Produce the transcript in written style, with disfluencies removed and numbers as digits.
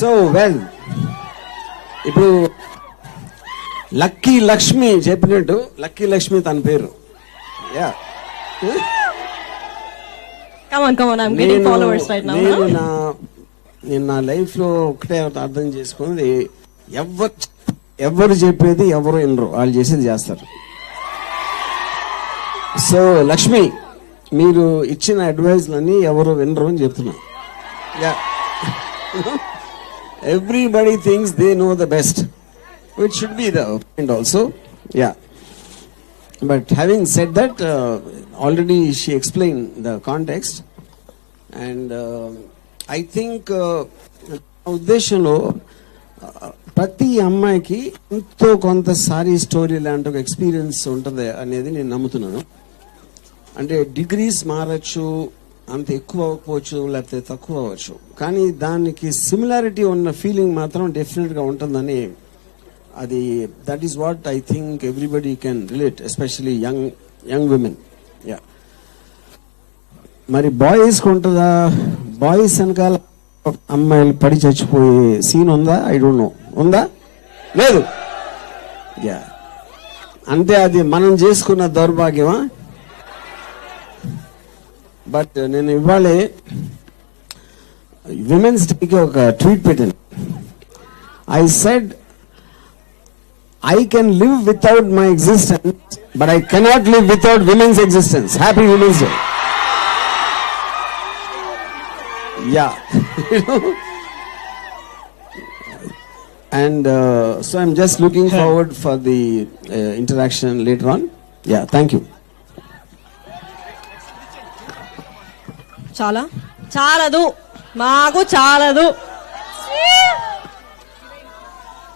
So well, ఇప్పుడు లక్కీ లక్ష్మి చెప్పినట్టు లక్కీ లక్ష్మి తన పేరు. Yeah, Come on, I'm getting followers right now. నేను నా లైఫ్లో ఒకటే అర్థం చేసుకున్నది, ఎవరు చెప్పేది ఎవరు వినరు, వాళ్ళు చేసేది చేస్తారు. సో లక్ష్మి, మీరు ఇచ్చిన అడ్వైస్లన్నీ ఎవరు వినరు అని చెప్తున్నా. Yeah, everybody thinks they know the best, which should be the point also. Yeah, but having said that, already she explained the context, and I think ఉద్దేశంలో ప్రతి అమ్మాయికి ఎంతో కొంత సారీ స్టోరీ లాంటి ఒక ఎక్స్పీరియన్స్ ఉంటుంది అనేది నేను నమ్ముతున్నాను. అంటే డిగ్రీస్ మారచ్చు, అంత ఎక్కువ అవ్వకపోవచ్చు, లేకపోతే తక్కువ అవ్వచ్చు, కానీ దానికి సిమిలారిటీ ఉన్న ఫీలింగ్ మాత్రం డెఫినెట్గా ఉంటుందని, అది that is what I think everybody can relate, especially young women. Yeah, మరి బాయ్స్కి ఉంటుందా? బాయ్స్ వెనకాల అమ్మాయిలు పడి చచ్చిపోయే సీన్ ఉందా? ఐ డోంట్ నో, ఉందా? లేదు. యా, అంటే అది మనం చేసుకున్న దౌర్భాగ్యమా? బట్ నేను ఇవాళే విమెన్స్ డేకి ఒక ట్వీట్ పెట్టాను. I said, I can live without my existence, but I cannot live without women's existence. Happy Women's Day. Yeah. And so I'm just looking forward for the interaction later on. Yeah, thank you. చాలదు, మాకు చాలదు.